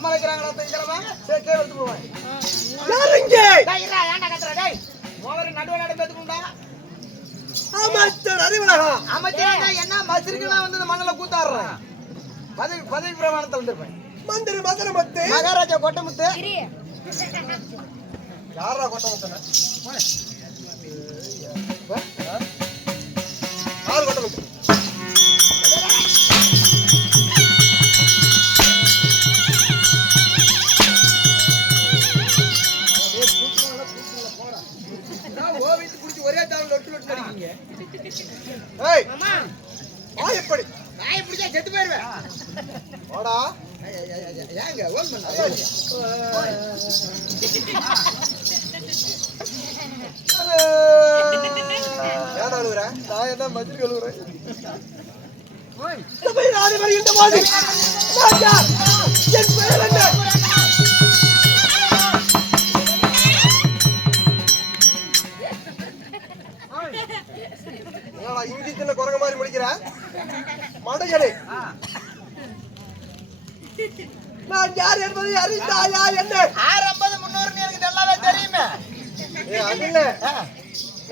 அம்மா வைக்கிறாங்களா தங்கறமா சரி கே வந்து போவேன் யாருங்க டேய் இரா ஏன்டா கத்துற டேய் மோவரி நடுவ நடு பேத்துக்குண்டா அமைச்சர் அறிவலகா அமைச்சர் என்ன மசிருக்குலாம் வந்து மண்ணல கூத்தாடுறேன் பதவி பிரமாணத்துல வந்திருப்பேன் மந்திரி மதுரமுத்து மகாராஜா கொட்டமுத்து யாரா கொட்டமுத்துனா யார் கொட்டமுத்து ஒரே தாவல் லொட்டு லொட்டு அடிக்கீங்க ஏய் மாமா வாய் எப்படி நாய் பிடிச்சா செத்து போயிருவேன் வாடா ஏங்க ஓன் பண்ண ஏன் அழுகுற நான் என்ன மச்சிட்டு அழுகுறேன் சபை நாடி வருகின்ற போது ராஜா என் பெயர் என்ன இந்தி சின்ன குரங்க மாதிரி முடிக்கிற மடையடே நான் யார் என்பதை அறிந்தாயா என்ன 650 300 எனக்கு நல்லாவே தெரியுமே இல்ல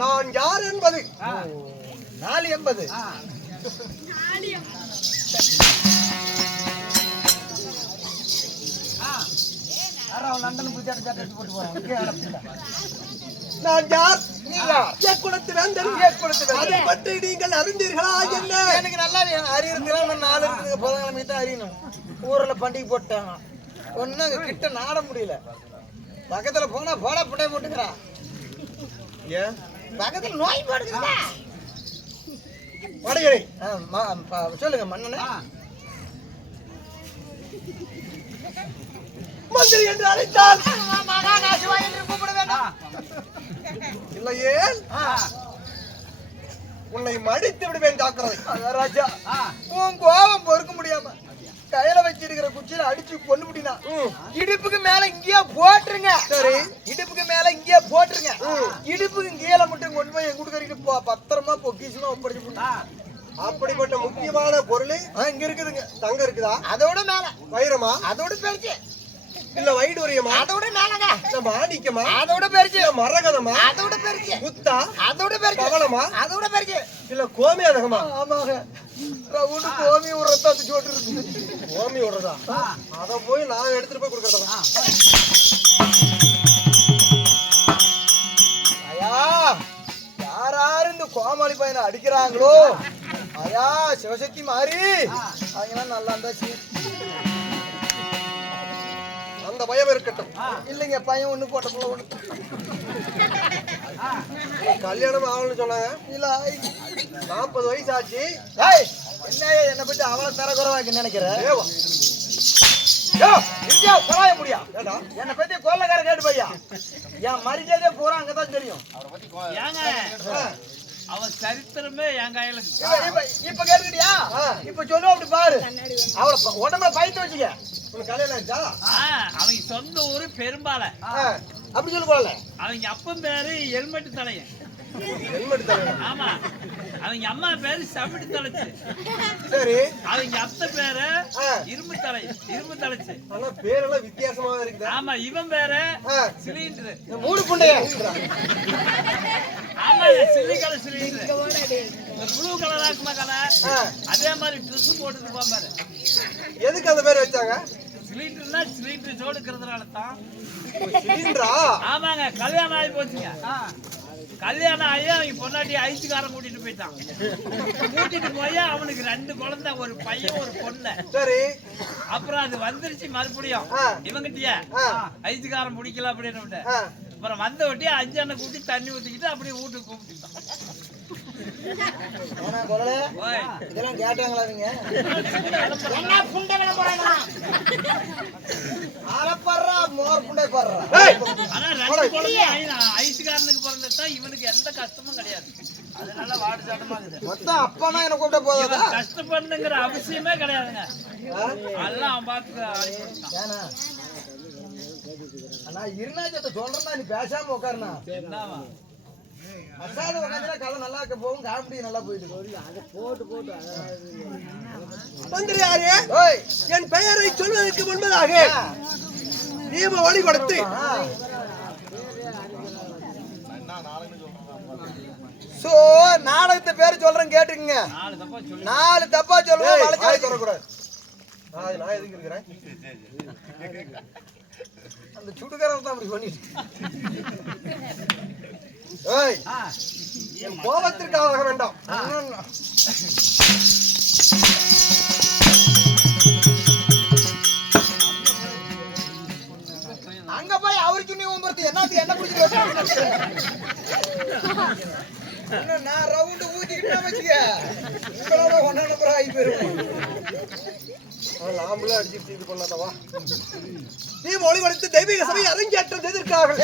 நான் யார் என்பது 480 லண்டன் போட்டு போறேன் நான் யார் அதை பற்றி நீங்கள் அறிந்தீர்களா என்ன எனக்கு நல்லா அறியறதுல 4 இருக்குங்க புதன்கிழமை தான் அறியணும் ஊர்ல பண்டிகை போட்டாங்க ஒன்னும் அங்க கிட்ட நாட முடியல பக்கத்துல போனா போட புடைய போட்டுக்கிறான் ஏன் பக்கத்துல நோய் போடுக்குதா வடையடே சொல்லுங்க மன்னனே மந்திரி என்று அழைத்தால் மகாநாசிவா என்று கூப்பிட வேண்டாம் இல்லையே உன்னை மடித்து விடுவேன் ஜாக்கிரதை ராஜா உன் கோபம் பொறுக்க முடியாம கையில வச்சிருக்கிற குச்சியில அடிச்சு கொண்டு விட்டினா இடுப்புக்கு மேல இங்கேயே போட்டுருங்க சரி இடுப்புக்கு மேல இங்கேயே போட்டுருங்க இடுப்புக்கு கீழே மட்டும் கொண்டு போய் எங்க வீட்டுக்கு பத்திரமா பொக்கிஷமா ஒப்படைச்சு போட்டா அப்படிப்பட்ட முக்கியமான பொருள் இங்க இருக்குதுங்க தங்க இருக்குதா அதோட மேல வைரமா அதோட பெருச்சு இல்ல வைடூரியமா அதோட மேலங்க இல்ல மாணிக்கமா அதோட பெருச்சு இல்ல மரகதமா அதோட பெருச்சு முத்தா அதோட பெருச்சு பவளமா அதோட பெருச்சு இல்ல கோமியாதகமா ஆமாங்க ரவுண்டு கோமி ஒரு ரத்தத்தை சோட்டு இருக்கு கோமி விடுறதா அத போய் நான் எடுத்துட்டு போய் கொடுக்கறதா ஐயா யாராரு இந்த கோமாளி பையனை அடிக்கிறாங்களோ ஐயா சிவசக்தி மாறி அவங்கெல்லாம் நல்லா இருந்தாச்சு அந்த பயம் இருக்கட்டும் இல்லைங்க பையன் ஒண்ணு போட்ட போல ஒண்ணு கல்யாணம் ஆகணும்னு சொன்னாங்க இல்ல 40 வயசு ஆச்சு என்ன என்னை பத்தி அவளை தர குறைவாக்கு நினைக்கிறேன் ஏவா முடியா என்னை பத்தி கொள்ளக்கார கேட்டு பையா என் மரியாதையே பூரா அங்கதான் தெரியும் அவன் சரித்திரமே என் கையில இப்ப கேட்டுக்கிட்டியா இப்ப சொல்லுவோம் அப்படி பாரு அவளை உடம்புல பயிற்சி வச்சுக்க உனக்கு கல்யாணம் ஆச்சா அவங்க சொந்த ஊரு பெரும்பால அப்படி சொல்லு போல அவங்க அப்பன் பேரு ஹெல்மெட் தலையன் ஹெல்மெட் தலைவன் ஆமா அவங்க அம்மா பேரு சமிட்டு தலைச்சு சரி அவங்க அத்தை பேரு இரும்பு தலைச்சு ஆனா பேரெல்லாம் வித்தியாசமாவே இருக்குது ஆமா இவன் பேரு சிலிண்டர் மூணு புண்டைய ஆமா chilli colour cylinder blue colour ஆக்குமா கலர் அதே மாதிரி ட்ரெஸ் போட்டுட்டு போன் பாரு எதுக்கு அந்த பேர் வச்சாங்க சிலிண்டர்னா சிலிண்டர் சோடுக்கிறதுனால தான் சிலிண்டரா ஆமாங்க கல்யாணம் ஆகி போச்சுங்க கல்யாணம் ஆகி அவங்க பொண்டாட்டி ஐசுக்காரன் கூட்டிட்டு போயிட்டான் கூட்டிட்டு போய் அவனுக்கு 2 குழந்தை ஒரு பையன் ஒரு பொண்ணு சரி அப்புறம் அது வந்துருச்சு மறுபடியும் இவங்கிட்டயே ஐசுக்காரன் பிடிக்கல அப்படின்னு அப்புறம் வந்த ஒட்டி 5 அண்ணன் கூட்டி தண்ணி ஊத்திக்கிட்டு அப்படியே வீட்டுக்கு கூப்பிட்டுட்டான் இதெல்லாம் கேட்டாங்களா ஐசுக்காரனுக்கு பிறந்தா இவனுக்கு எந்த கஷ்டமும் கிடையாது அதனால வாடு சாட்டமா மொத்தம் அப்பனா என்ன கூப்பிட்ட போதா கஷ்டப்படுங்கிற அவசியமே கிடையாதுங்க அதெல்லாம் அவன் பார்த்து ஆனா இருநாச்சத்தை சொல்றேன்னா நீ பேசாம உட்காருனா என்னவா அசாத உட்காந்துனா கதை நல்லா இருக்க போகும் காமெடி நல்லா போயிட்டு அதை போட்டு மந்திரியாரே, ஓய் என் பெயரை சொல்வதற்கு முன்பதாக தீப ஒளி கொடுத்து சோ நாடகத்தை பேரு சொல்றேன் கேட்டுக்குங்க. 4 தப்பா சொல்லுவோம். வளைச்சாலே சொல்லக்கூடாது. நான் எதுக்கு இருக்கிறேன்? அந்த சுடுகாரன் தான் அப்படி பண்ணிட்டு. ஏய், என் கோபத்திற்காக வேண்டாம். அங்க போய் அவருக்கு நீ உம்பர்த்து என்னத்துக்கு என்ன குடிச்சிட்டு நான் ரவுண்டு ஊத்திக்கிட்டு வச்சுக்க உங்களோட ஒன்னா நம்பர் ஆகி போயிருக்கும். நாமளே அடிச்சுட்டு இது பண்ணாதவா. தீப ஒளி கொடுத்து தெய்வீக சபை அரங்கேற்றம் செய்திருக்கிறார்கள்.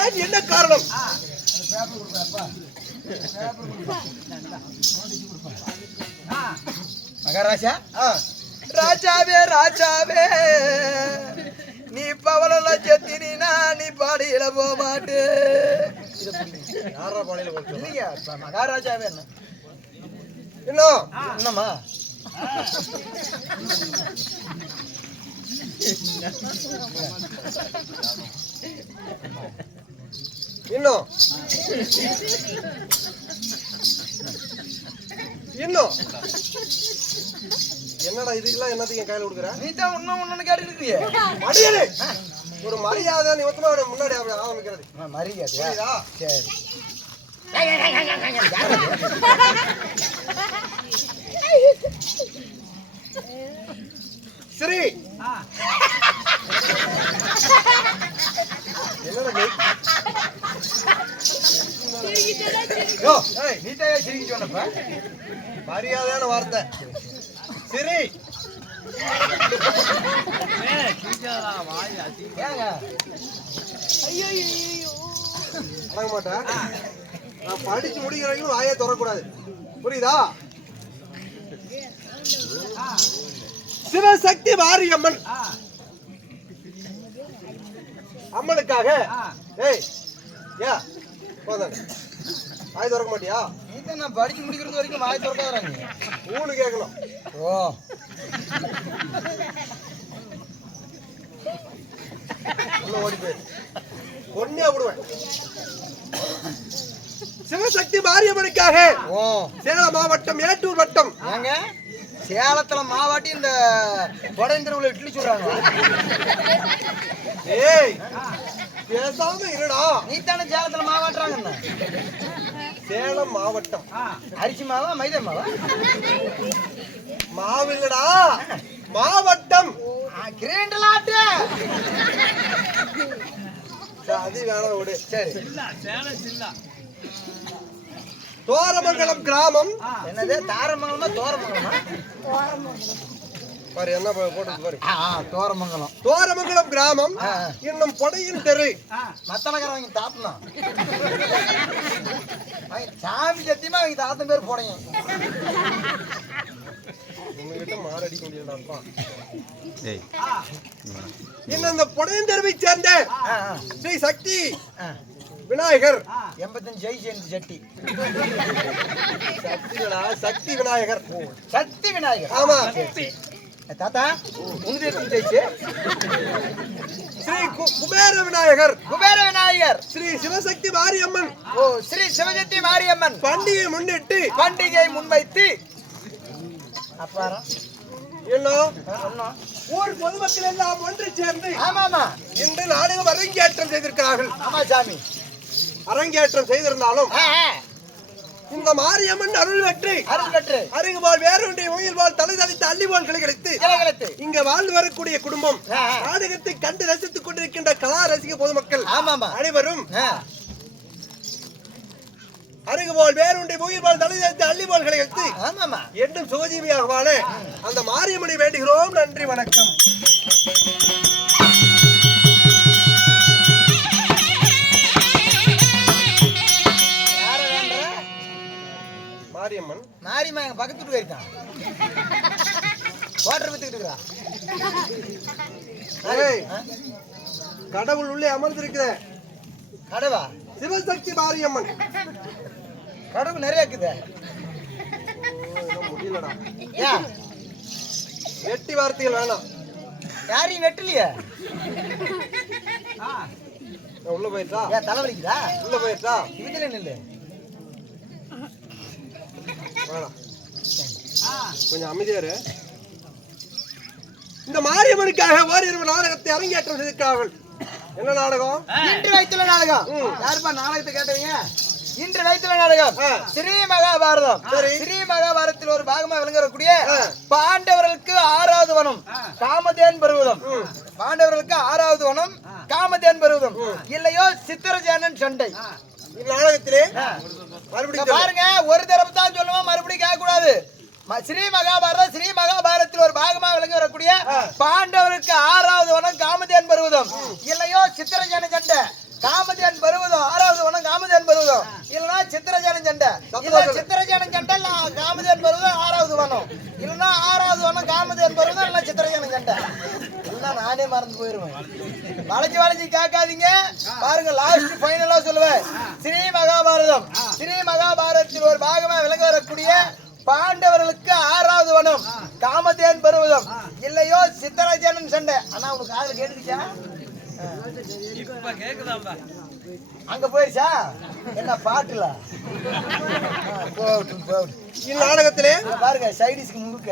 ஏன், என்ன காரணம்? மகாராஜா, ராஜாவே ராஜாவே, நீ பவள லட்சத்தினா நீ பாடியில போக மாட்டே. யாரா பாடியில போச்சு? இல்லையா மகாராஜாவே என்ன இன்னும் என்னம்மா இன்னும் இன்னும் என்னடா இதுக்கெல்லாம் என்னத்துக்கு என் கையில கொடுக்குற? நீ தான் ஒண்ணு கேட்டு இருக்கியே. அடியனே, ஒரு மரியாதை நிமித்தமா முன்னாடி ஆரம்பிக்கிறது. மரியாதையா? சரி. ஸ்ரீ என்னடா நீட்டாவே சிரிக்க சொன்னப்ப மரியாதையான வார்த்தை. சரி, அடங்க மாட்டேன். நான் படிச்சு முடிக்கிறவங்களும் வாயே தொடக்கூடாது, புரியுதா? சிவசக்தி மாரியம்மன் அம்மனுக்காக ஏய் ஏ போதாங்க வாய் திறக்க மாட்டியா? நீ தான் நான் படிச்சு முடிக்கிறது வரைக்கும் வாய் திறக்காதறாங்க. ஊனு கேட்கணும். ஓ ஓடி போய் பொண்ணே விடுவேன். சிவசக்தி மாரியம்மனுக்காக ஓ சேலம் மாவட்டம் ஏட்டூர் வட்டம். ஏங்க சேலத்துல மாவாட்டி இந்த வடேந்திரவுல இட்லி சொல்றாங்க. ஏய் பேசாம இருடா. நீ தானே சேலத்துல மாவாட்டுறாங்க. சேலம் மாவட்டம். அரிசி மாவா மைதா மாவா? மாவில்லடா, மாவட்டம். கிரேண்டலாட்டு அது வேணாம் விடு. சரி. தோரமங்கலம் கிராமம். என்னது தாரமங்கலமா தோரமங்கலமா? பாரு என்ன போட்டு பாரு. தோரமங்கலம். தோரமங்கலம் கிராமம் இன்னும் பொடையின் தெரு. மத்தனகரம் அவங்க தாத்தனா சாமி சத்தியமா அவங்க தாத்தன் பேர் போடையும். உங்ககிட்ட மாரடிக்க முடியலப்பா. இன்னும் இந்த பொடையின் தெருவை சேர்ந்த ஸ்ரீ சக்தி விநாயகர் 85 ஜெய்சேந்தி சட்டி. சக்திடா, சக்தி விநாயகர். சக்தி விநாயகர். ஆமா. தாத்தா உனது ஜெயிச்சு ஸ்ரீ குபேர விநாயகர். குபேர விநாயகர். ஸ்ரீ சிவசக்தி மாரியம்மன். ஓ ஸ்ரீ சிவசக்தி மாரியம்மன் பண்டிகை முன்னிட்டு பண்டிகை முன்வைத்து அப்பாரம் இன்னும் ஊர் பொதுமக்கள் எல்லாம் ஒன்று சேர்ந்து ஆமாமா இன்று நாடகம் அரங்கேற்றம் செய்திருக்கிறார்கள். ஆமா சாமி. அரங்கேற்றம் செய்திருந்தாலும் இந்த மாரியம்மன் அருள் பெற்று அருகுபால் வேறொன்றை உயிர்வால் தலை தளித்து அள்ளிவால் கிளைத்து இங்க வாழ்ந்து வரக்கூடிய குடும்பம் நாடகத்தை கண்டு ரசித்துக் கொண்டிருக்கின்ற கலா ரசிக பொதுமக்கள் அனைவரும் அருகுபால் வேறொன்றை உயிர்வால் தலை தளித்து அள்ளிவால் கிளைத்து என்றும் சுகஜீவியாக வாழ அந்த மாரியம்மனை வேண்டுகிறோம். நன்றி, வணக்கம். மாரியம்மன் மாரியம்மா எங்க பக்கத்து வீட்டுக்கு இருக்கான். வாட்டர் வித்துக்கிட்டு இருக்கா. கடவுள் உள்ளே அமர்ந்திருக்கிற கடவா சிவசக்தி மாரியம்மன். கடவுள் நிறைய இருக்குது. முடியலடா. வெட்டி வார்த்தைகள் வேணாம். யாரையும் வெட்டலையே. உள்ள போயிட்டா ஏன் தலைவலிக்குதா? உள்ள போயிட்டா இதுல நில்லு. வேணாம், கொஞ்சம் அமைதியாரு. இந்த மாரியம்மனுக்காக ஓரிரு நாடகத்தை அரங்கேற்றம் செய்திருக்கிறார்கள். என்ன நாடகம்? இன்று வைத்துள்ள நாடகம். யாருப்பா நாடகத்தை கேட்டவங்க? இன்று வைத்துள்ள நாடகம் ஸ்ரீ மகாபாரதம். ஸ்ரீ மகாபாரதத்தில் ஒரு பாகமா விளங்கக்கூடிய பாண்டவர்களுக்கு 6வது வனம் காமதேன் பருவதம். பாண்டவர்களுக்கு 6வது வனம் காமதேன் பருவதம். இல்லையோ சித்திரசேனன் சண்டை. இந்நாடகத்திலே மறுபடியும் பாருங்க, ஒரு தடவை தான் சொல்லுவோம், மறுபடியும் கேட்க கூடாது. ஸ்ரீ மகாபாரதம் ஸ்ரீ மகாபாரதத்தில் ஒரு பாகமாக விளங்கி வரக்கூடிய பாண்டவருக்கு 6வது வனம் காமதேன் பருவதம். இல்லையோ சித்திரசேன சண்டை. காமதேன் பருவதம் 6வது வனம் காமதேன் பருவதம். இல்லைன்னா சித்திரசேன சண்டை. இல்ல சித்திரசேன சண்டை காமதேன் பருவதம் 6வது வனம். இல்லைன்னா 6வது வனம் காமதேன் பருவதம். இல்ல சித்திரசேன சண்டை. எல்லாம் நானே மறந்து போயிருவேன். வளைச்சு கேட்காதீங்க. பாருங்க, லாஸ்ட் ஃபைனலா சொல்லுவேன். ஸ்ரீ மகாபாரதம் ஸ்ரீ மகாபாரதத்தில் ஒரு பாகமா விளங்கி வரக்கூடிய பாண்டவர்களுக்கு 6வது வனம் காமதேன் பருவதம். இல்லையோ சித்திரசேனன் சண்டை. ஆனா உனக்கு காதுல கேட்டுக்கிச்சா? இப்ப கேக்குதாம்பா? அங்க போயிருச்சா? என்ன பாட்டுல? இந்நாடகத்திலே பாருங்க, சைடிஸ்க்கு முழுக்க.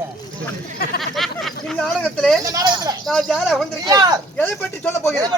இந்நாடகத்திலே நான் யாரா வந்திருக்கேன், எதை பற்றி சொல்ல போகிறேன்?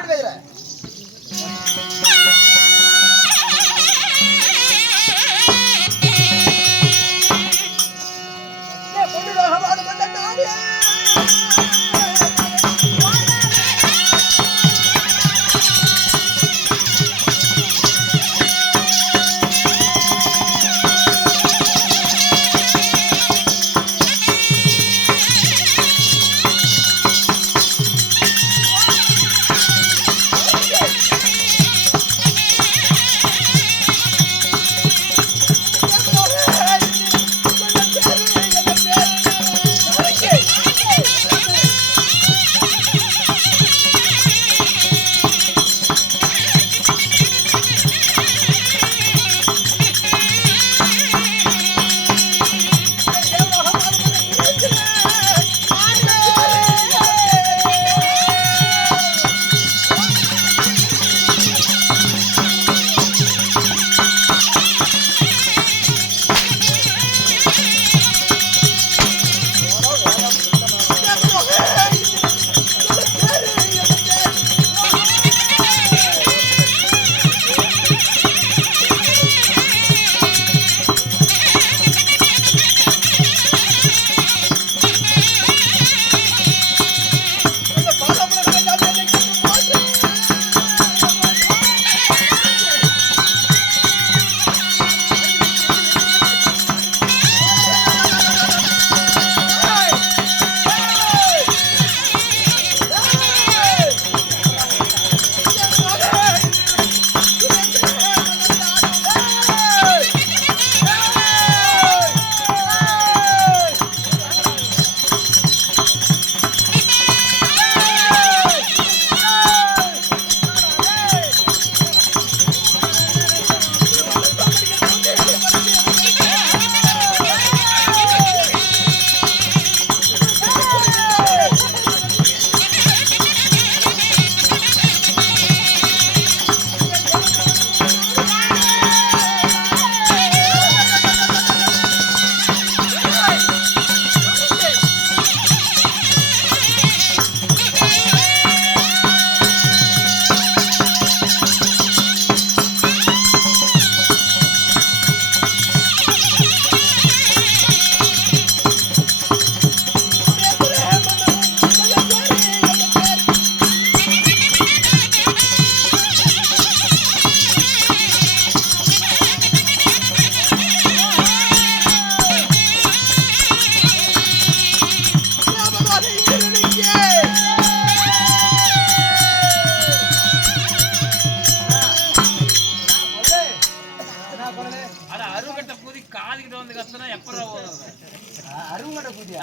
அருங்கட பூஜை.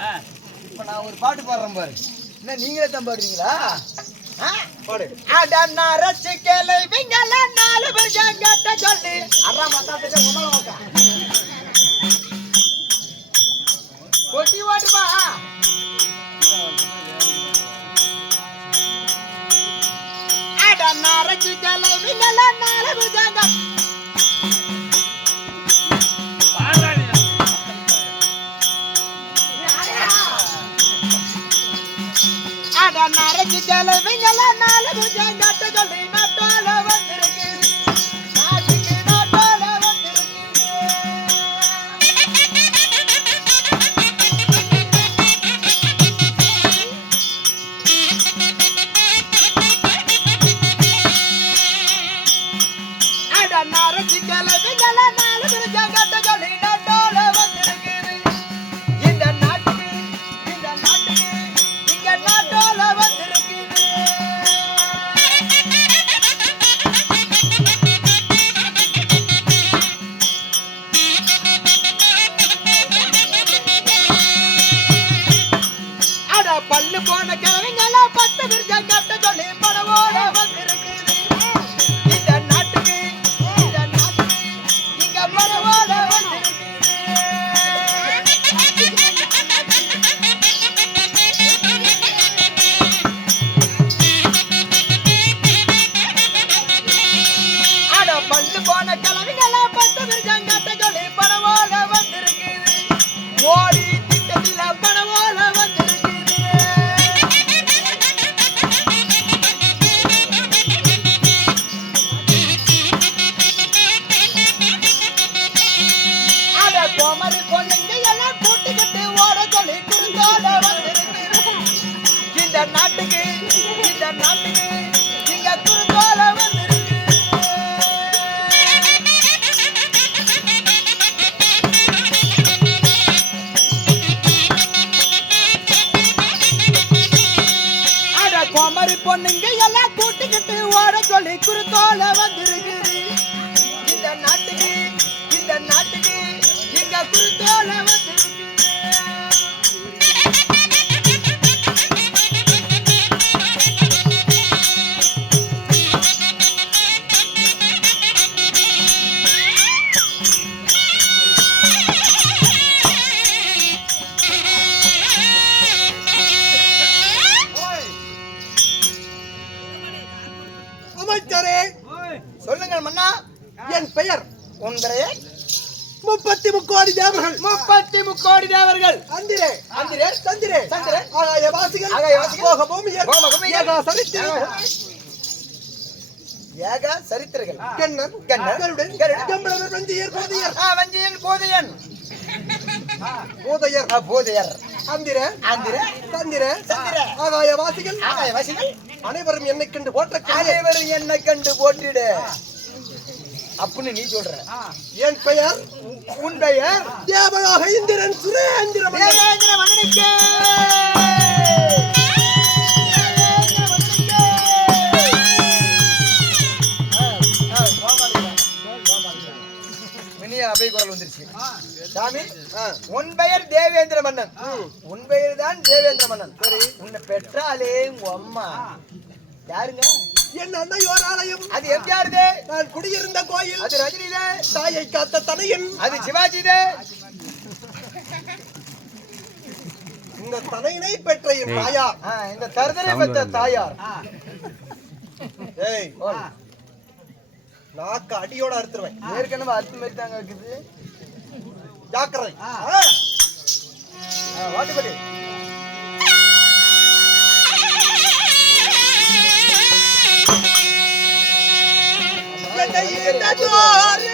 இப்ப நான் ஒரு பாட்டு பாடுறேன் பாரு. என்ன நீங்களே தான் பாடுறீங்களா? பாடு. அடன்னா ரசிக்கலை விங்கல நாலு பேர் ஜங்கட்ட சொல்லி அரா மத்தாட்ட உமலோகா. கொட்டி ஓடுமா. நரைச்சு கிளவிங்கள நாலு புஜங்க அட நரைச்சு கிளவிங்கள நாலு புஜங்கட்ட சொல்லி நட்டால வந்திருக்கு நாட்டுக்கு நட்டால வந்திருக்கு அட நரைச்சு கிளவிங்கள நாலு புஜங்கட்ட சொல்லி நட்டால வந்திருக்கு இந்த நாட்டுக்கு இங்க நட்டால வந்திருக்கு அட பல்லு போன கிழவிங்கள 10 விருஜ கட்ட சொல்லி பணவோட வந்திருக்குது இந்த நாட்டுக்கு இங்க பணவோட வந்திருக்குது அட பல்லு போன கிழவிங்கள 10 விருஜ கட்ட சொல்லி பணவோட வந்திருக்குது ஓடி திட்டத்தில பணவோட வந்திருக்குது அட கோமரி பொண்ணுங்க எல்லாம் கூட்டிக்கிட்டு ஓட சொல்லி குறுந்தோட வந்திருக்குது இந்த நாட்டுக்கு இங்க குறுந்தோட வந்திருக்கு அட கோமரி பொண்ணுங்க எல்லாம் கூட்டிக்கிட்டு ஓட சொல்லி குறுந்தோட வந்திருக்குது இந்த நாட்டுக்கு இங்க குறுந்தோட வந்திருக்கு அமைச்சரே, சொல்லுங்கள் மன்னா என் பெயர் உன் பெயர் 30 கோடி தேவர்கள் 30 முக்கோடி தேவர்கள் அந்திரே அந்திரர் சந்திரே சந்திரன் ஆகாயவாசிகள் ஆகாயவாசிகள் போக பூமியர் போக பூமியர் ஏகா சரித்திரர் ஏக சரித்திரர்கள் கண்ணன் கண்ணன், கருடன் கருடன், கம்பளவர் வஞ்சியர் கோதையர் வஞ்சியன் கோதையன் கோதையர் போதையர் அந்திர ஆந்திர சந்திர சந்திர ஆகாயவாசிகள் ஆகாயவாசிகள் அனைவரும் என்னை கண்டு போற்ற அனைவரும் என்னை கண்டு போற்றிடு அப்படின்னு நீ சொல்ற என் பெயர் உன் பெயர் தேவலோக இந்திரன் சுரேந்திர மன்னன். தேவேந்திர மன்னனுக்கே அபய குரல் வந்துருச்சு சாமி உன் பெயர் தேவேந்திர மன்னன் உன் பெயர் தான் தேவேந்திர மன்னன் சரி உன்னை பெற்றாலே உங்க அம்மா யாருங்க என் அன்னையோர் ஆலயம் அது எம்ஜிஆர்தே நான் குடியிருந்த கோயில் அது ரஜினிதே தாயை காத்த தனையன் அது சிவாஜிதே இந்த தனையனை பெற்ற என் தாயார் இந்த தருதலை பெற்ற தாயார் ஏய் நாக்கு அடியோட அறுத்துருவேன் ஏற்கனவே அர்த்தம் மாதிரி தாங்க இருக்குது ஜாக்கிரதை வாட்டுப்படி என்னை இந்த ஜோறு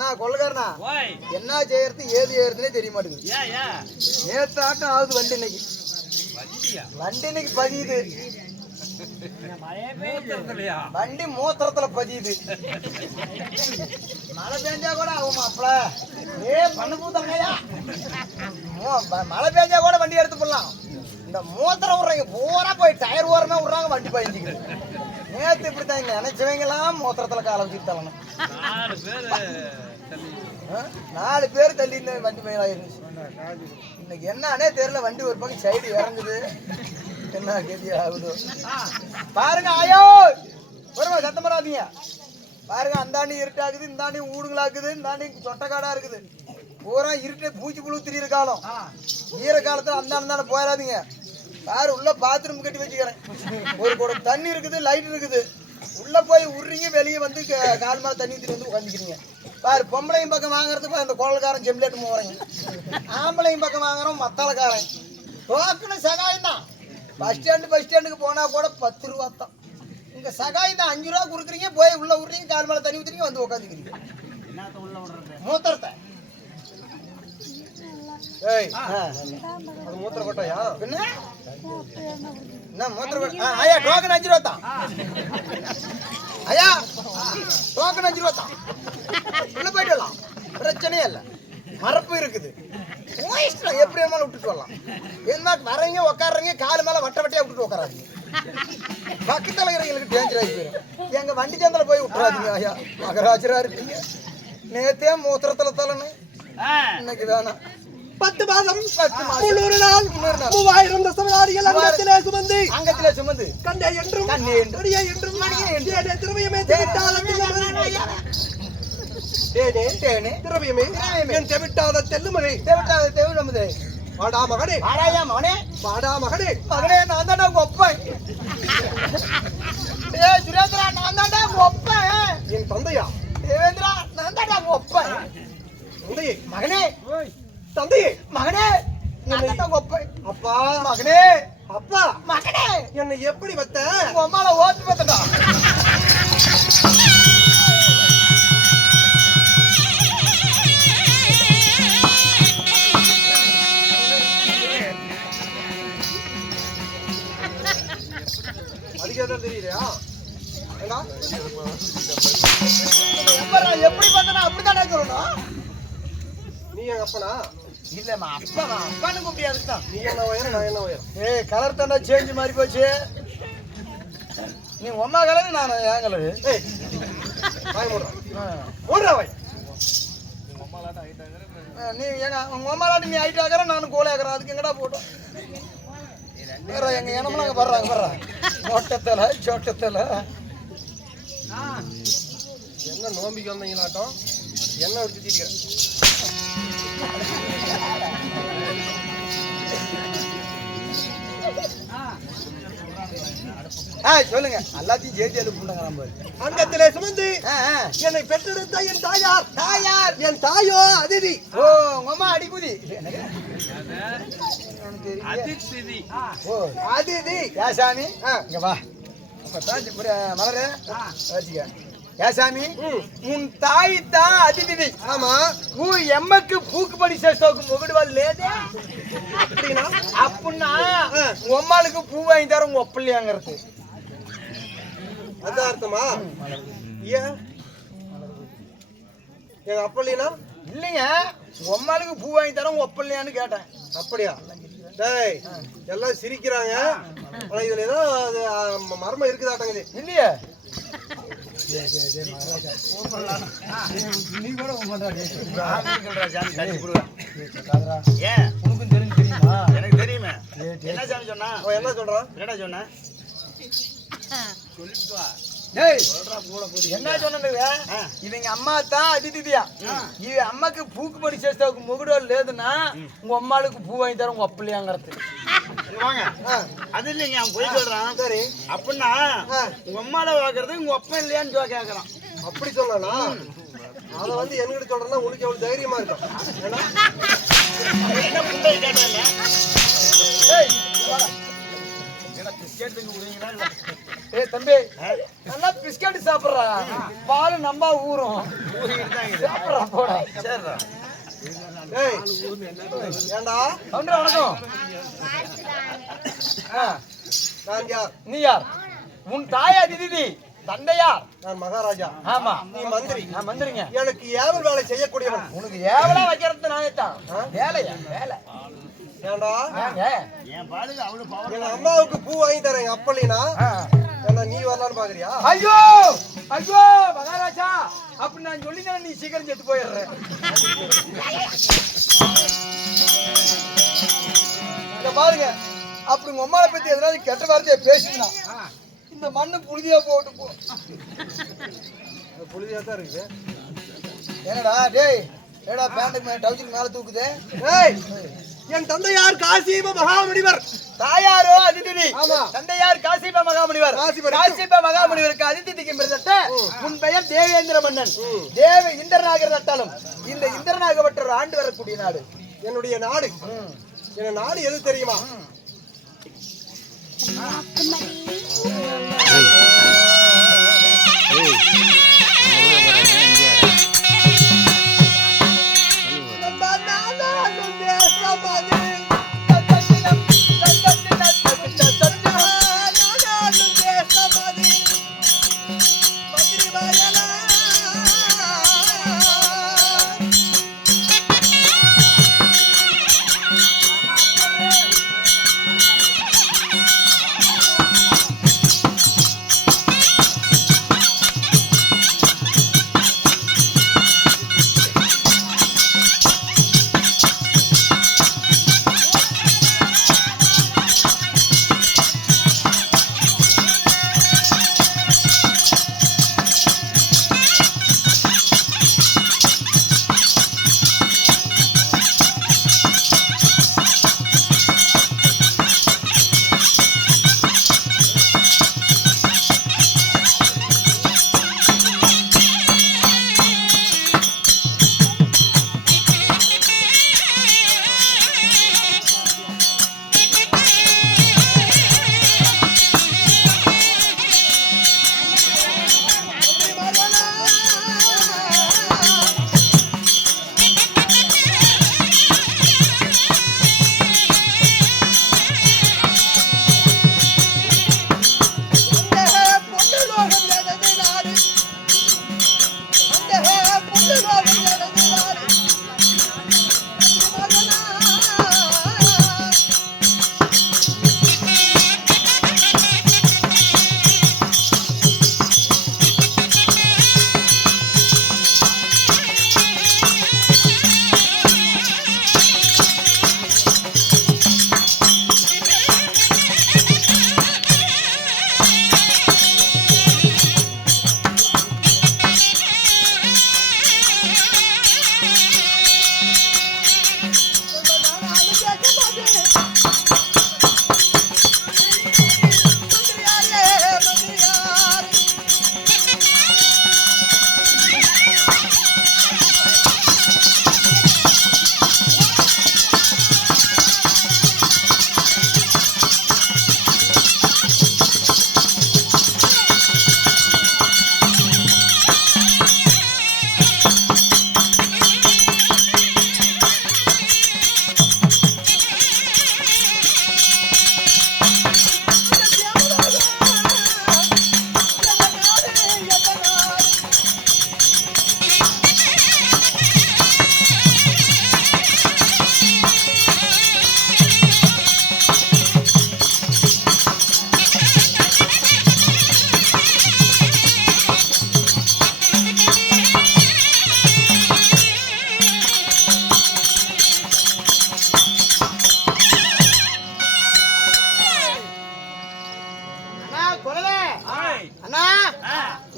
அண்ணா கொள்ளக்காரனா ஓய் என்ன செய்யறது ஏது செய்யறதுனே தெரிய மாட்டேங்குது. ஏன் நேத்து ஆட்டம் ஆகுது வண்டி இன்னைக்கு. வண்டியா வண்டி இன்னைக்கு பதியுது. மூத்திரத்துலயா வண்டி மூத்திரத்துல பதியுது. மழை பெஞ்சா கூட ஆகும் மாப்பிள. பண்ணு பூத்தலையா மழை பெஞ்சா கூட வண்டி எடுத்து போடலாம். இந்த மூத்திரம் விடுறீங்க பூரா போய் டயர் ஓரமே விடுறாங்க வண்டி பதிஞ்சுக்குது. நேத்து இப்படித்தான் இங்க நினைச்சவங்கலாம் மூத்திரத்துல காலை வச்சுட்டு தள்ளணும். 4 பேர் தள்ளி இந்த வண்டி மயிலாயிருந்துச்சு. இன்னைக்கு என்னன்னே தெரியல. வண்டி ஒரு பக்கம் சைடு இறங்குது. என்ன கேதியா ஆகுது பாருங்க. ஆயோ வருமா சத்தம் வராதீங்க. பாருங்க அந்தாண்டி இருட்டாக்குது, இந்தாண்டி ஊடுங்களாக்குது, இந்தாண்டி சொட்டக்காடா இருக்குது. பூரா இருட்டே பூச்சி புழு திரியிற காலம். ஈர காலத்துல அந்தாண்ட போயிடாதீங்க. பாரு உள்ள பாத்ரூம் கட்டி வச்சுக்கிறேன். ஒரு குடம் தண்ணி இருக்குது, லைட் இருக்குது. உள்ள போய் உருறீங்க, வெளியே வந்து கால் மேல தண்ணி ஊற்றி வந்து உட்காந்துக்கிறீங்க. பாரு பொம்பளையும் பக்கம் வாங்குறதுக்கு அந்த குழல்காரன் செம்லேட்டு போறேங்க. ஆம்பளையும் பக்கம் வாங்குறோம் மத்தாளக்காரன். டோக்கனு சகாயம் தான். பஸ் ஸ்டாண்டுக்கு போனா கூட 10 ரூபா தான். இங்க சகாயம் தான் 5 ரூபா கொடுக்குறீங்க. போய் உள்ள விடுறீங்க, கால் மேல தண்ணி ஊத்துறீங்க, வந்து உட்காந்துக்கிறீங்க. மூத்திரத்தை அது மூத்திர கொட்டையா? என்ன மூத்திர கொட்டை? ஐயா டோக்கன் 5 ரூபா தான். ஐயா டோக்கன் 5 ரூபா தான். உள்ள போயிட்டு வரலாம், பிரச்சனையே இல்லை. மரப்பு இருக்குது, எப்படி வேணாலும் விட்டுட்டு வரலாம். என்ன வரீங்க உட்காடுறீங்க, காலு மேல வட்ட வட்டையா விட்டுட்டு உட்காராதீங்க. பக்கத்துல இருக்கிறவங்களுக்கு டேஞ்சர் ஆகி போயிடும். எங்க வண்டி சந்தில போய் விட்டுறாதீங்க. ஐயா மகராஜரா இருக்கீங்க. நேத்தே மூத்திரத்துல தலனு, இன்னைக்கு வேணாம். 10 மாதம் 300 நாள் 3000 தசமநாடிகள் அங்கத்திலே சுமந்து கண்டே என்றும் மணியே என்றும் திரவியமே திரவியமே என் தெவிட்டாத தெல்லுமணி தேவிட்டாத வாடா மகனே வாடாயா மகனே வாடா மகனே மகனே நான் தான்டா உங்க ஒப்பன். சுரேந்திரா நான் தான்டா உங்க ஒப்பன். என் தந்தையா தேவேந்திரா நான் தான்டா உங்க ஒப்பன். தந்தையே மகனே தந்தையே மகனே நான் தான்டா உங்க ஒப்பன். அப்பா மகனே அப்பா மகனே என்னை எப்படி வத்த? உங்க அம்மால ஓட்டு பார்த்தடா. அதுக்கேதான் தெரியலையா? எப்படி பார்த்தனா அப்படித்தானே சொல்லணும். நீ எங்க அப்பனா? இல்லம்மா அப்பா அப்பான்னு கூப்பிட்டு அதுக்குதான். நீ என்ன உயரம் நான் என்ன உயரம்? கலர் தானே சேஞ்ச் மாறி போச்சு. நீ உம்மா கலரு நான் என் கலரு. வாய் மூடுறா வாய். நீ எங்க உங்க அம்மாலாட்டி நீ ஹைட் ஆகிற நானும் கோலை ஆகிறேன். அதுக்கு எங்கடா போட்டோம் எங்க இனமும் நாங்க வர்றாங்க மொட்டத்தலை சோட்டத்தலை. என்ன நோம்பிக்கு வந்தீங்களாட்டம்? என்ன வச்சு தீர்க்கிறேன். சொல்லுங்க எல்லாத்தையும் ஜெயிச்சு புண்டாங்க. நம்ம அங்கத்திலே சுமந்து என்னை பெற்றெடுத்த என் தாயார் தாயார் என் தாயோ அதிதி. ஓ உங்க அம்மா அடிக்குதி அதிதி. யாசாமி இங்க வா. மலரு வச்சுக்க. யாசாமி உன் தாய் தான் அதிதி. ஆமா பூ எம்மக்கு பூக்குப்படி சேஸ்தோக்கு முகடுவாள் லேதே அப்படின்னா அப்படின்னா உங்க அம்மாளுக்கு பூ வாங்கி தர உங்க ஒப்பல்லையாங்கிறது அதான் அர்த்தமா? ஏன் எங்க அப்பல்லினா இல்லைங்க, உங்க அம்மாளுக்கு பூ வாங்கி தர உங்க ஒப்பல்லையான்னு கேட்டேன். அப்படியா? டேய் எல்லாம் சிரிக்கிறாங்க. ஆனா இதுல ஏதோ மர்மம் இருக்குதாட்டங்குது. இல்லையே நீ கூட உனக்கும் தெரியுமா? எனக்கு தெரியுமே. என்ன சாமி சொன்னா? என்ன சொல்றான்? என்னடா சொன்ன? என்ன சொன்னது? இவங்க அம்மா தான் அதிதியா. இவ அம்மாக்கு பூக்கு படி சேஸ்தாவுக்கு முகுடோல் லேதுன்னா உங்க அம்மாளுக்கு பூ வாங்கி தர உங்க அப்பலையாங்கிறது. வாங்க அது இல்லைங்க, அவன் போய் சொல்றான். சரி அப்படின்னா உங்க அம்மால பாக்குறது உங்க அப்பா இல்லையான்னு கேக்குறான். அப்படி சொல்லனா? அத வந்து என்கிட்ட சொல்றேன்னா உனக்கு எவ்வளவு தைரியமா இருக்கும். என்ன புண்டை கேட்டாங்க? தம்பி நல்லா பிஸ்கட் சாப்பிடுறா பால் நம்பா ஊறும் சாப்பிடுறா போடா சரிடா ஏய் ஏண்டா ஒன்று வணக்கம் நான் யார்? நீ யார் உன் தாயா திதி தந்தையார் நான் மகாராஜா. ஆமா நீ மந்திரி. நான் மந்திரிங்க எனக்கு ஏவல் வேலை செய்யக்கூடியவன். உனக்கு ஏவலா வைக்கிறது நானே தான் வேலையா வேலை ஏண்டா ஏங்க எங்க அம்மாவுக்கு பூ வாங்கி தரேன் எங்க அப்பலினா ஏண்டா நீ வரலான்னு பாக்குறியா? ஐயோ ஐயோ மகாராஜா அப்படி நான் சொல்லிதான் நீ சீக்கிரம் செத்து போயிடுற இந்த பாருங்க அப்படி உங்க அம்மாவை பத்தி எதனால கெட்ட வார்த்தையை பேசுனா இந்த மண்ணு புழுதியா போட்டு போ புழுதியா தான் இருக்குது. என்னடா டேய் ஏடா பேண்டுக்கு மேல டவுச்சுக்கு மேல தூக்குதே ஏய் என் தந்தையார் காசிப மகாமுனிவர். தாயாரோ அதிதி ஆமா. தந்தையார் காசிப மகாமுனிவர் காசிப மகாமுனிவருக்கு அதிதிக்கு பிறந்த உன் பெயர் தேவேந்திர மன்னன் தேவ இந்திரனாக நட்டாலும் இந்த இந்திரனாகப்பட்ட ஒரு ஆண்டு வரக்கூடிய நாடு என்னுடைய நாடு. என் நாடு எது தெரியுமா?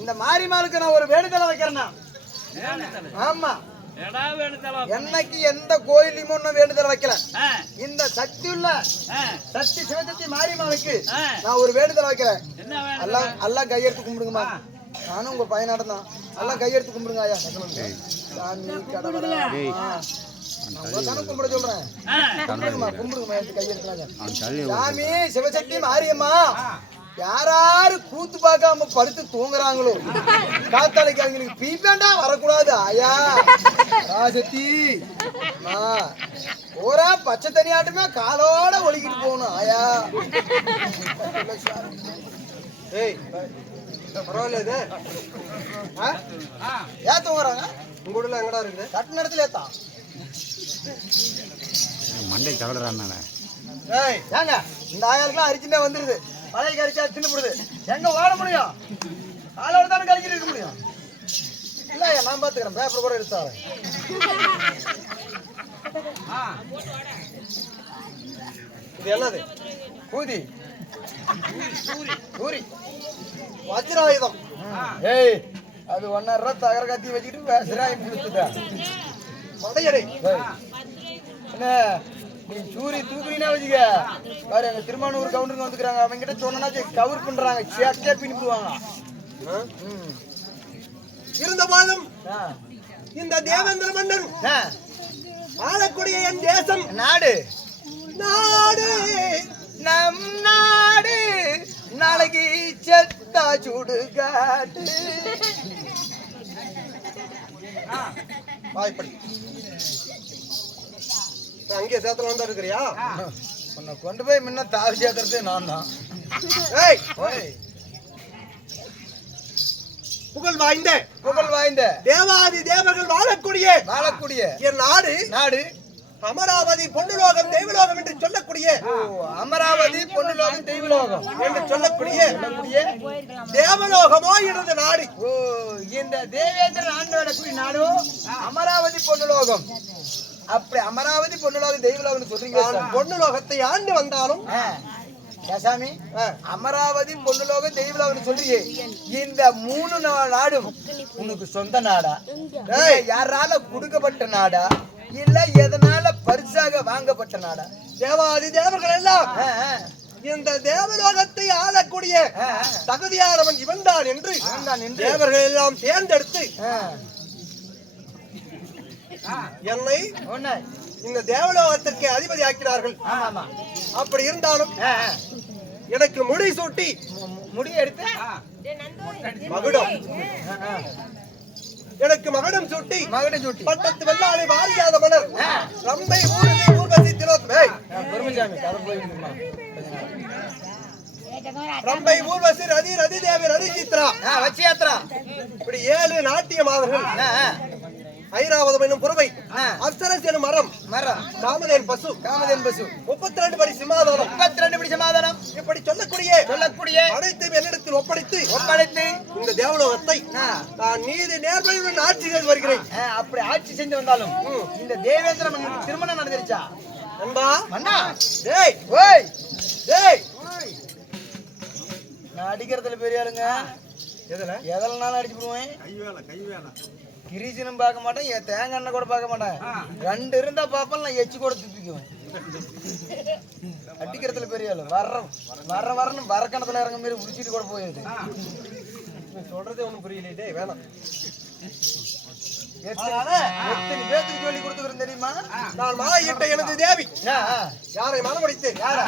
இந்த மாரிமாளுக்கு நான் ஒரு வேண்டுதலை வைக்கிறேன்னா ஆமா என்னைக்கு எந்த கோயிலையும் ஒன்னும் வேண்டுதல் வைக்கல இந்த சக்தி உள்ள சக்தி சிவசக்தி மாரிமாளுக்கு நான் ஒரு வேண்டுதல் வைக்கிறேன் எல்லாம் கையெடுத்து கும்பிடுங்கம்மா நானும் உங்க பையனாட்டம் தான் எல்லாம் கையெடுத்து கும்பிடுங்க ஐயா சாமி கடவுளே தானே கும்பிட சொல்றேன் கும்பிடுங்கம்மா கும்பிடுங்கம்மா கையெடுக்கலாம் சாமி சிவசக்தி மாரியம்மா யாராரு கூத்து பார்க்காம படுத்து தூங்குறாங்களோ காத்தாலைக்கு அவங்களுக்கு பீப்பேண்டா வரக்கூடாது ஆயா ராசத்தி ஓரா பச்சை தனியாட்டுமே காலோட ஒழுகிட்டு போகணும் ஆயா. ஏய் பரவாயில்ல இது ஏன் தூங்குறாங்க? உங்க ஊர்ல எங்கடா இருக்குது? கட்டு நேரத்துல ஏத்தான் மண்டை தகடுறாங்க. ஏய் ஏங்க இந்த ஆயாளுக்குலாம் அரிச்சுட்டே வந்துருது. மலை கறிச்சா தின்னுப்படுது. எங்க ஓட முடியும்? காலோட தானே கறிக்கிட்டு இருக்க முடியும். இல்ல நான் பாத்துக்கிறேன். பேப்பர் கூட எடுத்தாரு. இது என்னது? ஊதி ஊரி வஜ்ராயுதம். ஏய் அது 1.5 ரூபா தகர கத்தி வச்சுக்கிட்டு பேசுறாய் கொடுத்துட்டா மடையடை. என்ன நீ சூரி தூக்குறீனா வச்சுக்க பாரு. எங்க திருமானூர் கவுண்டருங்க வந்துக்கிறாங்க. அவங்க கிட்ட சொன்னா கவர் பண்றாங்க. சேக்கே பின்னிடுவாங்க. இருந்த போதும் இந்த தேவேந்திர மன்னன் ஆளக்கூடிய என் தேசம் நாடு நாடு நம் நாடு நாளைக்கு செத்தா சுடுகாட்டு. வாய்ப்படி அங்கே சேத்துல வந்தா இருக்கிறியா? உன்னை கொண்டு போய் முன்ன தாவி சேர்த்துறதே நான் தான். ஏய் ஓய் புகழ் வாய்ந்த தேவாதி தேவர்கள் வாழக்கூடிய என் நாடு நாடு அமராவதி பொன்னுலோகம் தெய்வலோகம் என்று சொல்லக்கூடிய அமராவதி பொன்னுலோகம் தெய்வலோகம் என்று சொல்லக்கூடிய தேவலோகமோ எனது நாடு. ஓ இந்த தேவேந்திரன் ஆண்டு வரக்கூடிய நாடு அமராவதி பொன்னுலோகம். அப்படி அமராவதி பொன்னுலோகம் தெய்வலோகம் சொல்றீங்க. பொன்னுலோகத்தை ஆண்டு வந்தாலும் சாமி அமராவதி பொன்னுலோகம் தெய்வலோகம் சொல்றீங்க. இந்த 3 நாடும் உனக்கு சொந்த நாடா? யாரால கொடுக்கப்பட்ட நாடா இல்ல எதனால பரிசாக வாங்கப்பட்ட நாடா? தேவாதி தேவர்கள் எல்லாம் இந்த தேவலோகத்தை ஆளக்கூடிய தகுதியானவன் இவன் தான் என்று தேவர்கள் எல்லாம் தேர்ந்தெடுத்து என்னை இந்த தேவலோகத்திற்கு அதிபதி ஆக்கினார்கள். அப்படி இருந்தாலும் எனக்கு முடி சூட்டி முடி எடுத்து மகுடம் எனக்கு மகுடம் சூட்டி பட்டத்து வெள்ளாளை வாரியாத மலர் ரம்பை ஊர்வசி திலோத்மே ரம்பை ஊர்வசி ரதி தேவி ரதி சித்ரா வச்சியாத்ரா இப்படி 7 நாட்டிய மாதர்கள் ஐராவதம் என்னும் புறவை அப்சரஸ் எனும் மரம் காமதேன் பசு 32 படி சிம்மாதனம் இப்படி சொல்லக்கூடிய அனைத்து என்னிடத்தில் ஒப்படைத்து இந்த தேவலோகத்தை நான் நீதி நேர்மையுடன் ஆட்சி செய்து வருகிறேன். அப்படி ஆட்சி செஞ்சு வந்தாலும் இந்த தேவேந்திர மன்னனுக்கு திருமணம் நடந்துருச்சா? அன்பா மன்னா டேய் ஓய் டேய் நான் அடிக்கிறதுல பெரிய ஆளுங்க. எதனாலும் அடிச்சு போடுவேன். கிரீசனும் பார்க்க மாட்டேன், என் தேங்காய் எண்ணெய் கூட பார்க்க மாட்டேன். 2 இருந்தா பாப்பேன், நான் எச்சு கூட துப்பிக்குவேன். அடிக்கிறதுல பெரிய ஆளு. வரன்னு வரக்கணத்துல இறங்க மாரி உடிச்சிட்டு கூட போயிடுது. சொல்றதே ஒண்ணும் புரியலையே. வேணாம். எத்தனை பேத்துக்கு சொல்லி கொடுத்துக்கிறேன் தெரியுமா? நான் மாலையிட்ட எனது தேவி யாரை மனமுடித்து யாரா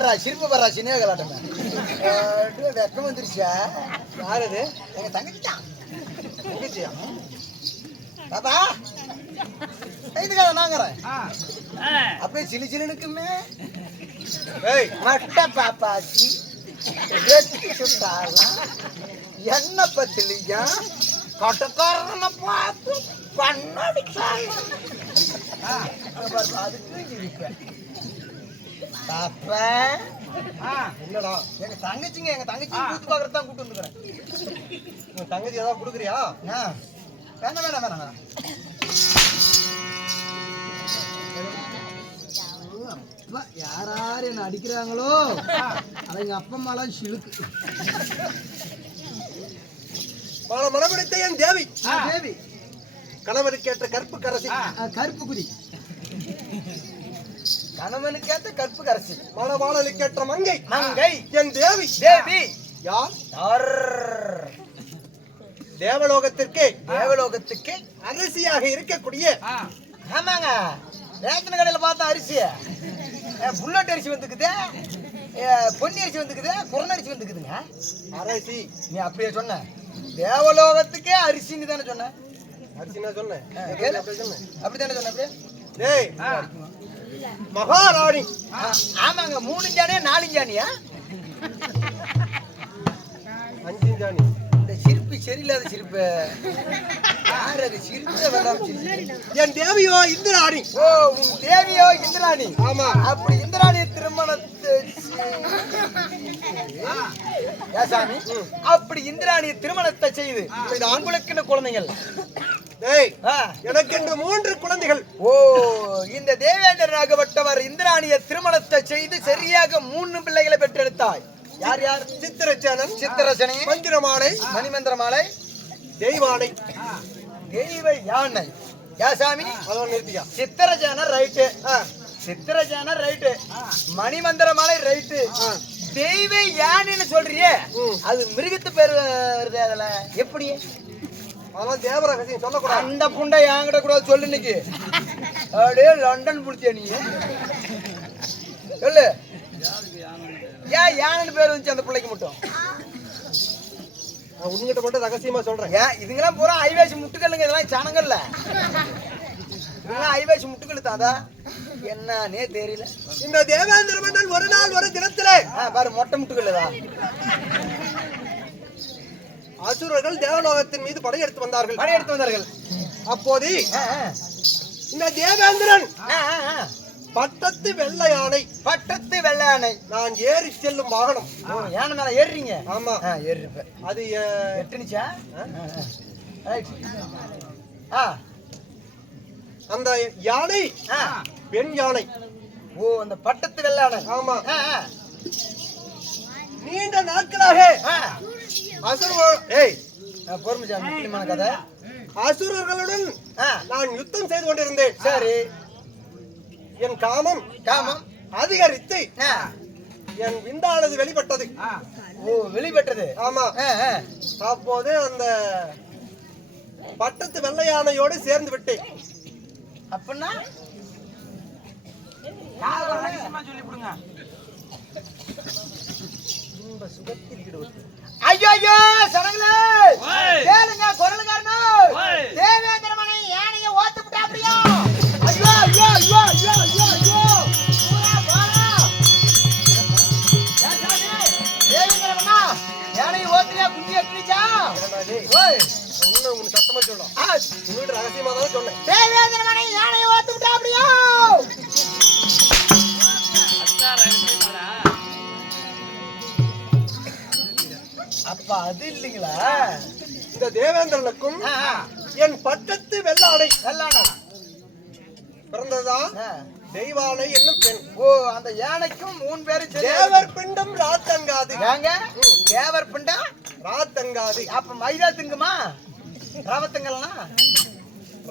அரா சிரிப்பு பரா சினியா கலாட்டமே வெக்கம் வந்துருச்சா? யார் அது? எங்க தங்கச்சி தான். தங்கச்சியா? பாப்பா இதுக்காக நாங்கிறேன் ஆ. அப்படியே சிலு சிலுனுக்குமே ஏய் மட்ட பாப்பாச்சி வெட்டி சுட்டாலாம் என்ன பத்திலியா கட்டக்காரனை பார்த்து பண்ணடிச்சாலும் அதுக்கு இருப்பேன். பாப்பா என்னடா எங்க தங்கச்சிங்க எங்க தங்கச்சி கூத்து பாக்குறது தான் கூட்டு வந்துக்கிறேன். உன் தங்கச்சி ஏதாவது கொடுக்குறியா? வேணாம் வேணாம் வேணாம் வேணாம். யாராரு என்ன அடிக்கிறாங்களோ அவங்க அப்பா அம்மாலாம் சிலுக்கு. பல மனமுடித்த என் தேவி தேவி கணவனுக்கேற்ற கற்பு கரசி கருப்பு குடி கணவனுக்கேற்ற கற்பு கரசி மணவாளனுக்கேற்ற மங்கை மங்கை என் தேவி தேவி யார்? யார்? தேவலோகத்திற்கே தேவலோகத்துக்கு அரசியாக இருக்கக்கூடிய ஆமாங்க. ரேஷன் கடையில பார்த்தா அரிசி புல்லட் அரிசி வந்துக்குது, பொன்னி அரிசி வந்துக்குது, குரண அரிசி வந்துக்குதுங்க. அரசி. நீ அப்படியே சொன்ன தேவலோகத்துக்கே அரிசின்னு தானே சொன்ன? அரிசி நான் சொன்னேன். அப்படித்தானே சொன்ன? அப்படியே டேய் மகாராணி. ஆமாங்க. 3 ஜானியா 4 ஜானியா? 5 ஜானி. இந்த சிரிப்பு சரியில்லாத சிரிப்பு. யார் அது சிரிப்பே வேண்டாம் சிரிப்பு? என் தேவியோ இந்திராணி. ஓ உன் தேவியோ இந்திராணி. ஆமா. அப்படி இந்திராணி திருமணத்தை சாமி அப்படி இந்திராணி திருமணத்தை செய்து உங்களுக்கு குழந்தைகள். டேய் எனக்கு இந்த 3 குழந்தைகள். ஓ இந்த தேவேந்திரனாகப்பட்டவர் இந்திராணிய திருமணத்தை செய்து சரியாக 3 பிள்ளைகளை பெற்றெடுத்தாய். யார் யார்? சித்திரசேனன், சித்திரசேனை, மந்திரமாலை, மணிமந்திரமாலை, தெய்வானை, தெய்வ யானை. சாமி அதோட நிறுத்தியா? சித்திரசேன ரைட்டு, சித்திரசேன ரைட்டு, மணிமந்திரமாலை ரைட்டு, தெய்வ யானைன்னு சொல்றியே அது மிருகத்து பேர் வருது. அதுல எப்படி? அதெல்லாம் தேவரகசியம் சொல்லக்கூடாது. அந்த புண்டை என்கிட்ட கூட சொல்லு. இன்னைக்கு அப்படியே லண்டன் புடிச்ச நீ சொல்லு. ஏன் யானைன்னு பேர் வந்துச்சு அந்த பிள்ளைக்கு மட்டும்? நான் உன்கிட்ட மட்டும் ரகசியமா சொல்றேன். ஏன் இதுங்கெல்லாம் பூரா ஐவேசி முட்டுக்கல்லுங்க. இதெல்லாம் சனங்கள்ல இதெல்லாம் ஐவேசி முட்டுக்கல்லு தாதா என்னன்னே தெரியல. இந்த தேவேந்திர மன்னன் ஒரு நாள் ஒரு தினத்திலே பாரு மொட்டை முட்டுக்கல்லுதா அசுரர்கள் தேவலோகத்தின் மீது படையெடுத்து வந்தார்கள். படையெடுத்து வந்தார்கள். அப்போது இந்த தேவேந்திரன் பட்டத்து வெள்ளை யானை, பட்டத்து வெள்ளை யானை நான் ஏறி செல்லும் வாகனம். யானை மேல ஏறுறீங்க? ஆமா ஏறிருப்ப. அது எட்டுனுச்சா? அந்த யானை பெண் யானை. ஓ அந்த பட்டத்து வெள்ளை யானை. ஆமா. நீண்ட நாட்களாக பொறுமைச்சாமி கதை அசுரர்களுடன் நான் யுத்தம் செய்து கொண்டிருந்தேன். சரி. என் காமம் அதிகரித்து என் விந்தானது வெளிப்பட்டது. ஓ வெளிப்பட்டது. ஆமா. அப்போது அந்த பட்டத்து வெள்ளை யானையோடு சேர்ந்து விட்டேன். அப்படின்னா ஐயோ ஐயோ சனங்களே கேளுங்க குரலுக்காரனோ தேவேந்திர மகன் யானையை ஓத்து விட்டா அப்படியா? ஐயோ ஐயோ ஐயோ ஐயோ ஐயோ ஐயோ பூரா போறா. தேவேந்திர மகன் யானையை ஓத்துறியா குண்டியா கிழிச்சா? ஓய் உன்னை சத்தமா சொல்லலாம். உன்கிட்ட ரகசியமா தான் சொன்னேன். தேவேந்திர மகன் யானையை ஓத்து விட்டா அப்படியா? அப்ப அது இல்லீங்களா? இந்த தேவேந்திரனுக்கும் என் பட்டத்து வெள்ளாடை பிறந்ததா தெய்வானை என்னும் பெண். ஓ அந்த யானைக்கும் 3 பேரு தேவர் பிண்டம் ராத்தங்காது. ஏங்க தேவர் பிண்டம் ராத்தங்காது. அப்ப மைதா திங்குமா? ராவத்தங்கலாம்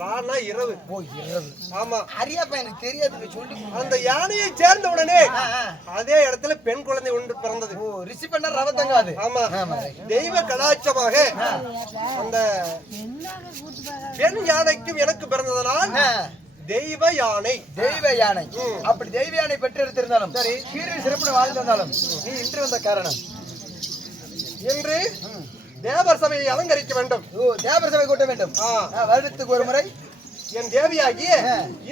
ரானா இரவு. ஓ இரவு. ஆமா. அரியாப்பா எனக்கு தெரியாதுங்க சொல்லி. அந்த யானையை சேர்ந்த உடனே அதே இடத்துல பெண் குழந்தை ஒன்று பிறந்தது. ஓ ரிஷி பண்ண ரவத்தங்காது. ஆமா. தெய்வ கடாட்சமாக அந்த பெண் யானைக்கும் எனக்கு பிறந்ததனால் தெய்வ யானை. தெய்வ யானை. அப்படி தெய்வ யானை பெற்றெடுத்திருந்தாலும் சரி, சீரில் சிறப்புடன் வாழ்ந்திருந்தாலும் நீ இன்று வந்த காரணம் என்று தேவர் சபையை அலங்கரிக்க வேண்டும். தேவர் சபை கூட்ட வேண்டும். வருடத்துக்கு ஒரு முறை என் தேவியாகிய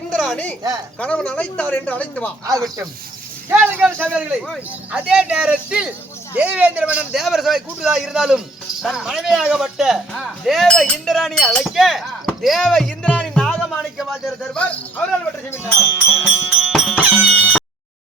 இந்திராணி கணவன் அழைத்தார் என்று அழைத்து வா. ஆகட்டும். கேளுங்கள் சகோதரர்களே, அதே நேரத்தில் தேவேந்திரவனன் தேவர் சபை கூட்டுதா இருந்தாலும் தன் மனைவியாகப்பட்ட தேவ இந்திராணி அழைக்க தேவ இந்திராணி நாகமாணிக்க வாத்தியர் தருவார் அவரால் பற்றி செய்கின்றார்.